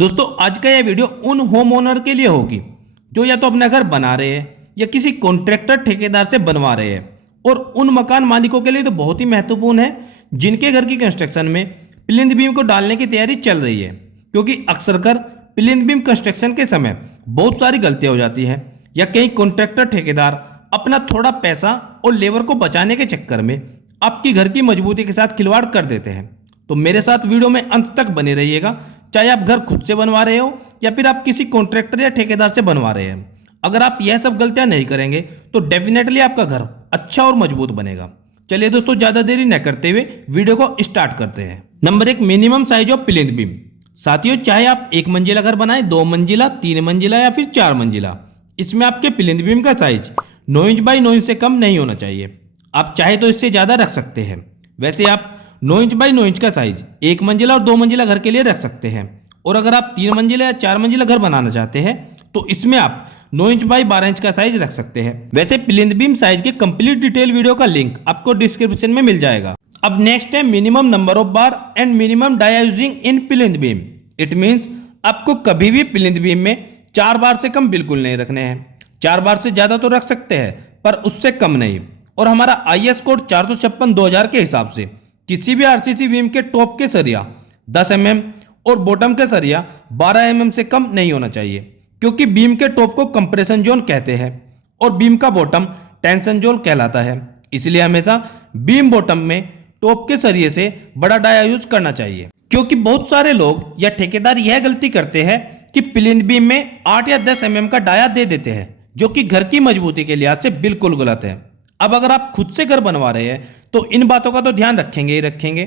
दोस्तों आज का यह वीडियो उन होम ओनर के लिए होगी जो या तो अपना घर बना रहे हैं या किसी कॉन्ट्रैक्टर ठेकेदार से बनवा रहे हैं, और उन मकान मालिकों के लिए तो बहुत ही महत्वपूर्ण है जिनके घर की कंस्ट्रक्शन में प्लिंथ बीम को डालने की तैयारी चल रही है। क्योंकि अक्सर कर प्लिंथ बीम कंस्ट्रक्शन के समय बहुत सारी गलतियां हो जाती हैं या कई कॉन्ट्रैक्टर ठेकेदार अपना थोड़ा पैसा और लेबर को बचाने के चक्कर में आपकी घर की मजबूती के साथ खिलवाड़ कर देते हैं। तो मेरे साथ वीडियो में अंत तक बने रहिएगा, चाहे आप घर खुद से बनवा रहे हो या फिर आप किसी कॉन्ट्रैक्टर या ठेकेदार से बनवा रहे हैं। अगर आप यह सब गलतियां नहीं करेंगे तो डेफिनेटली आपका घर अच्छा और मजबूत बनेगा। चलिए दोस्तों, ज्यादा देरी न करते हुए वीडियो को स्टार्ट करते हैं। Number 1, minimum size of plinth beam. साथियों, चाहे आप एक मंजिला घर बनाएं, 2 मंजिला, 3 मंजिला या फिर 4 मंजिला, इसमें आपके प्लिंथ बीम का साइज 9 इंच बाई 9 इंच से कम नहीं होना चाहिए। आप चाहे तो इससे ज्यादा रख सकते हैं। वैसे आप 9 इंच बाई 9 इंच का साइज एक मंजिला और 2 मंजिला घर के लिए रख सकते हैं, और अगर आप 3 मंजिला या 4 मंजिला घर बनाना चाहते हैं तो इसमें आप 9 इंच बाई 12 इंच का साइज रख सकते हैं। वैसे प्लिंथ बीम साइज के कंप्लीट डिटेल वीडियो का लिंक आपको डिस्क्रिप्शन में मिल जाएगा। अब नेक्स्ट है minimum number of bar and minimum dia using in plinth beam. It means आपको कभी भी प्लिंथ बीम में 4 बार से कम बिल्कुल नहीं रखने हैं। 4 बार से ज्यादा तो रख सकते हैं पर उससे कम नहीं। और हमारा IS कोड 456/2000 के हिसाब से किसी भी RCC बीम के टॉप के सरिया 10 mm और बॉटम के सरिया 12 mm से कम नहीं होना चाहिए, क्योंकि बीम के टॉप को कंप्रेशन जोन कहते हैं और बीम का बॉटम टेंशन जोन कहलाता है। इसलिए हमेशा बीम बॉटम में टॉप के सरिये से बड़ा डाया यूज करना चाहिए। क्योंकि बहुत सारे लोग या ठेकेदार यह गलती करते हैं कि प्लिंथ बीम में 8 या 10 mm का डाया दे देते हैं, जो कि घर की मजबूती के लिहाज से बिल्कुल गलत है। अब अगर आप खुद से घर बनवा रहे हैं तो इन बातों का तो ध्यान रखेंगे ही रखेंगे,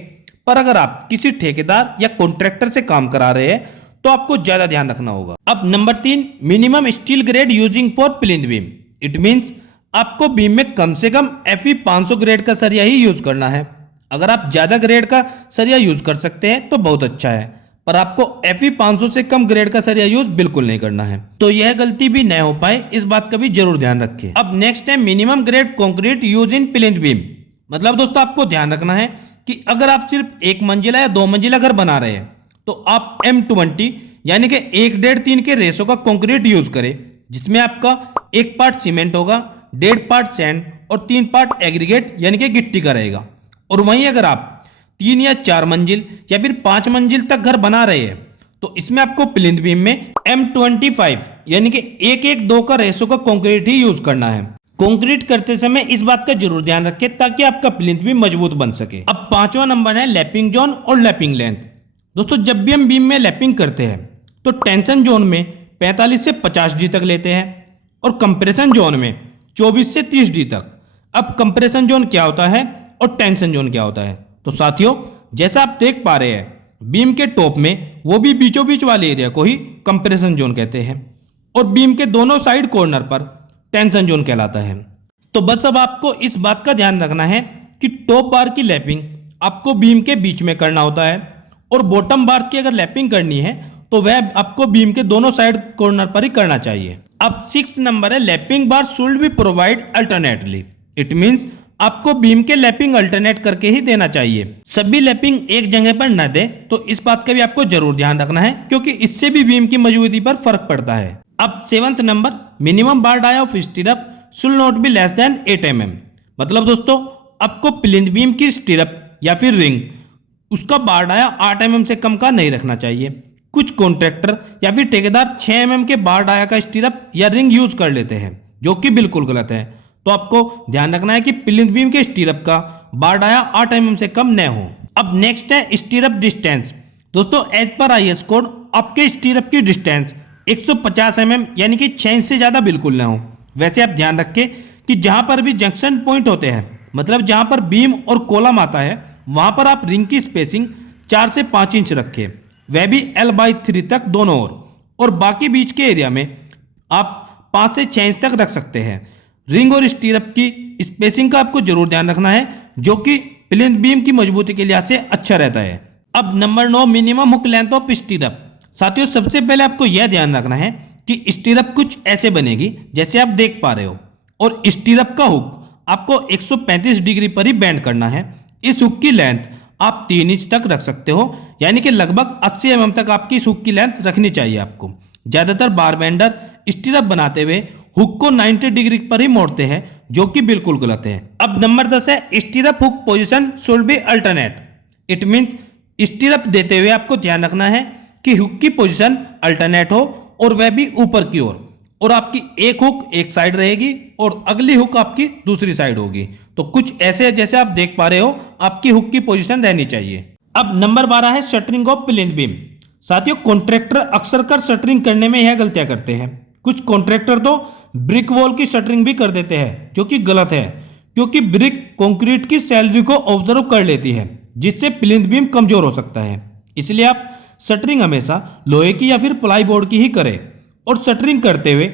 पर अगर आप किसी ठेकेदार या कॉन्ट्रैक्टर से काम करा रहे हैं तो आपको ज्यादा ध्यान रखना होगा। अब number 3, minimum steel grade using for plinth beam. It means आपको बीम में कम से कम FE 500 ग्रेड का सरिया ही यूज करना है। अगर आप ज्यादा ग्रेड का सरिया यूज कर सकते हैं तो बहुत अच्छा है, पर आपको FE 500 से कम ग्रेड का सरिया यूज बिल्कुल नहीं करना है। तो यह गलती भी न हो पाए, इस बात का भी जरूर ध्यान रखें। अब नेक्स्ट है minimum grade concrete use in plinth beam. मतलब दोस्तों, आपको ध्यान रखना है कि अगर आप सिर्फ एक मंजिला या 2 मंजिला घर बना रहे हैं तो आप M20 यानी कि 1:3 के रेशो का कंक्रीट यूज करें, जिसमें आपका 1 पार्ट सीमेंट होगा, 1.5 पार्ट सैंड और 3 पार्ट एग्रीगेट यानी कि गिट्टी का रहेगा। और वहीं अगर आप 3 या 4 मंजिल या फिर 5 मंजिल तक घर बना रहे हैं तो इसमें आपको प्लिंथ बीम में M25 यानी कि 1:2 का रेशो का कंक्रीट ही यूज करना है। कंक्रीट करते समय इस बात का जरूर ध्यान रखें ताकि आपका प्लिंथ बीम मजबूत बन सके। अब 5वां नंबर है लैपिंग जोन और लैपिंग लेंथ। दोस्तों, जब भी हम बीम में लैपिंग करते हैं तो टेंशन जोन में 45 से 50D तक लेते हैं और कंप्रेशन जोन में 24 से 30D तक। अब कंप्रेशन जोन क्या होता है और टेंशन जोन क्या होता है? तो साथियों, जैसा आप देख पा रहे हैं, बीम के टॉप में वो भी बीचों बीच वाले एरिया को ही कंप्रेशन जोन कहते हैं और बीम के दोनों साइड कॉर्नर पर टेंशन जोन कहलाता है। तो बस अब आपको इस बात का ध्यान रखना है कि टॉप बार की लैपिंग आपको बीम के बीच में करना होता है, और बॉटम बार की अगर लैपिंग करनी है तो वह आपको बीम के दोनों साइड कॉर्नर पर ही करना चाहिए। अब 6 नंबर है lapping bar should be provide alternately. It means आपको बीम के लैपिंग अल्टरनेट करके ही देना चाहिए। सभी लैपिंग एक जगह पर न दे, तो इस बात का भी आपको जरूर ध्यान रखना है, क्योंकि इससे भी बीम की मजबूती पर फर्क पड़ता है। अब 7th number, minimum bar dia of stirrup should not be less than 8 mm। मतलब दोस्तों, आपको प्लिंथ बीम की स्टीरअप या फिर रिंग उसका बार डाया 8 mm से कम का नहीं रखना चाहिए। कुछ कॉन्ट्रैक्टर या फिर ठेकेदार 6 mm के बार डाया का स्टीरअप या रिंग यूज कर लेते हैं, जो कि बिल्कुल गलत है। तो आपको ध्यान रखना है कि प्लिंथ बीम के स्टीरअप का बार डाया 8 mm से कम न हो। अब नेक्स्ट है स्टीरअप डिस्टेंस। दोस्तों, एज पर IS कोड आपके स्टीरअप की डिस्टेंस 150 mm यानी कि 6 इंच से ज्यादा बिल्कुल ना हो। वैसे आप ध्यान रखें कि जहां पर भी जंक्शन पॉइंट होते हैं, मतलब जहां पर बीम और कॉलम आता है, वहां पर आप रिंग की स्पेसिंग 4 से 5 इंच रखें, वह भी L/3 तक दोनों ओर, और बाकी बीच के एरिया में आप 5 से 6 इंच तक रख सकते हैं। रिंग और स्टीरअप की स्पेसिंग का आपको जरूर ध्यान रखना है, जो कि प्लिंथ बीम की मजबूती के लिहाज से अच्छा रहता है। अब number 9, minimum hook length of स्टीरअप। साथियों, सबसे पहले आपको यह ध्यान रखना है कि स्टीरअप कुछ ऐसे बनेगी जैसे आप देख पा रहे हो, और स्टीरअप का हुक आपको 135 डिग्री पर ही बेंड करना है। इस हुक की लेंथ आप 3 इंच तक रख सकते हो, यानी कि लगभग 80 mm तक आपकी इस हुक की लेंथ रखनी चाहिए आपको। ज्यादातर बार बेंडर स्टीरअप बनाते हुए हुक को 90 डिग्री पर ही मोड़ते हैं, जो कि बिल्कुल गलत है। अब नंबर 10 है स्टीरअप hook position should be alternate. It means स्टीरअप देते हुए आपको ध्यान रखना है कि हुक की पोजीशन अल्टरनेट हो और वह भी ऊपर की ओर, और आपकी एक हुक एक साइड रहेगी और अगली हुक आपकी दूसरी साइड होगी। तो कुछ ऐसे जैसे आप देख पा रहे हो आपकी हुक की पोजीशन रहनी चाहिए। अब नंबर 12 है शटरिंग ऑफ प्लिंथ बीम। साथियों, कॉन्ट्रैक्टर अक्सर कर शटरिंग करने में यह गलतियां करते हैं। कुछ कॉन्ट्रैक्टर तो ब्रिक वॉल की शटरिंग भी कर देते हैं, जो कि गलत है, क्योंकि ब्रिक कंक्रीट की सैलरी को ऑब्जर्व कर लेती है, जिससे प्लिंथ बीम कमजोर हो सकता है। इसलिए आप शटरिंग हमेशा लोहे की या फिर प्लाई बोर्ड की ही करें, और शटरिंग करते हुए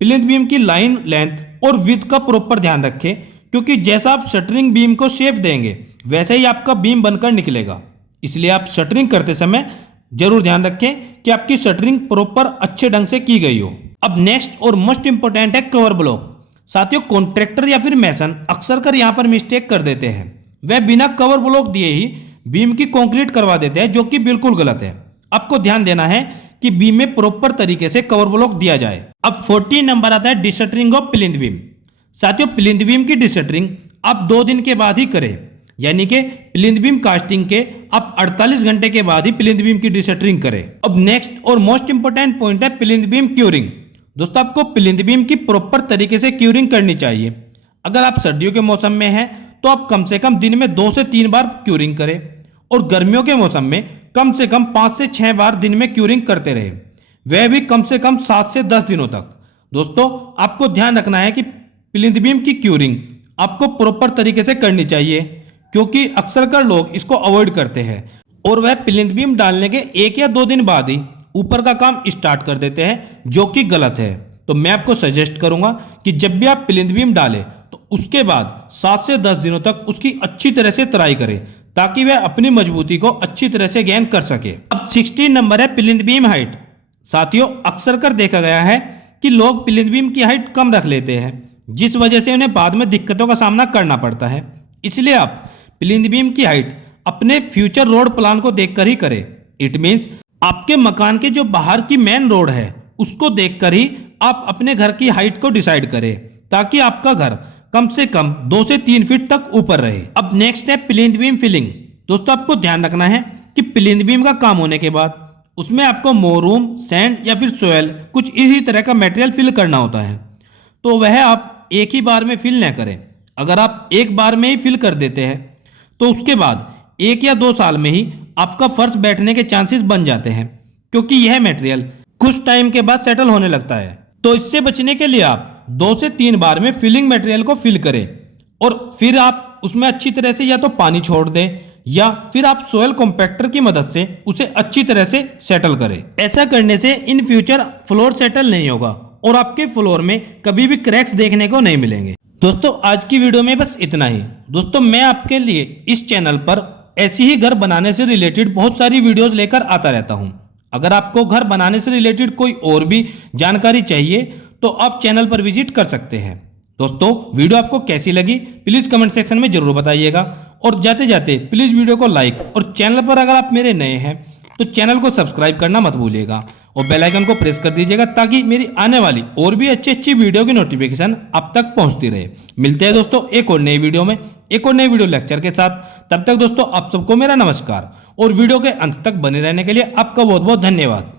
प्लिंथ बीम की लाइन, लेंथ और विड्थ का प्रॉपर ध्यान रखें, क्योंकि जैसा आप शटरिंग बीम को शेप देंगे वैसे ही आपका बीम बनकर निकलेगा। इसलिए आप शटरिंग करते समय जरूर ध्यान रखें कि आपकी शटरिंग प्रॉपर अच्छे ढंग से की गई हो। अब नेक्स्ट और मोस्ट इंपोर्टेंट है कवर ब्लॉक। साथियों, कॉन्ट्रैक्टर या फिर मैसन अक्सर कर यहां पर मिस्टेक कर देते हैं। वह बिना कवर ब्लॉक दिए ही बीम की कंक्रीट करवा देते हैं, जो कि बिल्कुल गलत है। आपको ध्यान देना है कि बीम में प्रॉपर तरीके से कवर ब्लॉक दिया जाए। अब 14 नंबर आता है डिशटरिंग ऑफ प्लिंथ बीम। साथियों, प्लिंथ बीम की डिशटरिंग आप 2 दिन के बाद ही करें, यानी कि प्लिंथ बीम कास्टिंग के आप 48 घंटे के बाद ही प्लिंथ बीम की डिशटरिंग करें। अब नेक्स्ट और मोस्ट इंपोर्टेंट पॉइंट है प्लिंथ बीम क्यूरिंग। दोस्तों, आपको प्लिंथ बीम की प्रॉपर तरीके से क्यूरिंग करनी चाहिए। अगर आप सर्दियों के मौसम में हैं तो आप कम से कम दिन में 2 से 3 बार क्यूरिंग करें, और गर्मियों के मौसम में कम से कम 5 से 6 बार दिन में क्यूरिंग करते रहे, वह भी कम से कम 7 से 10 दिनों तक। दोस्तों, आपको ध्यान रखना है कि प्लिंथ बीम की क्यूरिंग आपको प्रॉपर तरीके से करनी चाहिए, क्योंकि अक्सर कर लोग इसको अवॉइड करते हैं और वह प्लिंथ बीम डालने के 1 या 2 दिन बाद ही ऊपर का काम स्टार्ट कर देते हैं, जो कि गलत है। तो मैं आपको सजेस्ट करूंगा कि जब भी आप प्लिंथ बीम डालें तो उसके बाद 7 से 10 दिनों तक उसकी अच्छी तरह से तराई करें, ताकि वह अपनी मजबूती को अच्छी तरह से गेन कर सके। अब 16 नंबर है प्लिंथ बीम हाइट। साथियों, अक्सर कर देखा गया है कि लोग प्लिंथ बीम की हाइट कम रख लेते हैं, जिस वजह से उन्हें बाद में दिक्कतों का सामना करना पड़ता है। इसलिए आप प्लिंथ बीम की हाइट अपने फ्यूचर रोड प्लान को देखकर ही करें। इट मींस आपके मकान के जो बाहर की मेन रोड है उसको देखकर ही आप अपने घर की हाइट को डिसाइड करें, ताकि आपका घर कम से कम 2 से 3 फीट तक ऊपर रहे। अब नेक्स्ट है प्लिंथ बीम फिलिंग। दोस्तों, आपको ध्यान रखना है कि प्लिंथ बीम का काम होने के बाद उसमें आपको मोरूम, सैंड या फिर सोयल, कुछ इसी तरह का मटेरियल फिल करना होता है। तो वह आप एक ही बार में फिल न करें। अगर आप एक बार में ही फिल कर देते हैं तो उसके बाद 1 या 2 साल में ही आपका फर्श बैठने के चांसेस बन जाते हैं, क्योंकि यह मटेरियल कुछ टाइम के बाद सेटल होने लगता है। तो इससे बचने के लिए आप 2 से 3 बार में फिलिंग मटेरियल को फिल करें, और फिर आप उसमें अच्छी तरह से या तो पानी छोड़ दें या फिर आप सोयल कॉम्पैक्टर की मदद से उसे अच्छी तरह से सेटल करें। ऐसा करने से इन फ्यूचर फ्लोर सेटल नहीं होगा और आपके फ्लोर में कभी भी क्रैक्स देखने को नहीं मिलेंगे। दोस्तों, आज की वीडियो में बस इतना ही। दोस्तों, मैं आपके लिए इस चैनल पर ऐसी ही घर बनाने से रिलेटेड बहुत सारी वीडियोस लेकर आता रहता हूं। अगर आपको घर बनाने से रिलेटेड कोई और भी जानकारी चाहिए तो आप चैनल पर विजिट कर सकते हैं। दोस्तों, वीडियो आपको कैसी लगी प्लीज कमेंट सेक्शन में जरूर बताइएगा, और जाते जाते प्लीज वीडियो को लाइक, और चैनल पर अगर आप मेरे नए हैं तो चैनल को सब्सक्राइब करना मत भूलिएगा, और बेल आइकन को प्रेस कर दीजिएगा, ताकि मेरी आने वाली और भी अच्छी वीडियो की नोटिफिकेशन आप तक पहुंचती रहे। मिलते हैं दोस्तों एक और नई वीडियो में, एक और नई वीडियो लेक्चर के साथ। तब तक दोस्तों आप सबको मेरा नमस्कार, और वीडियो के अंत तक बने रहने के लिए आपका बहुत बहुत धन्यवाद।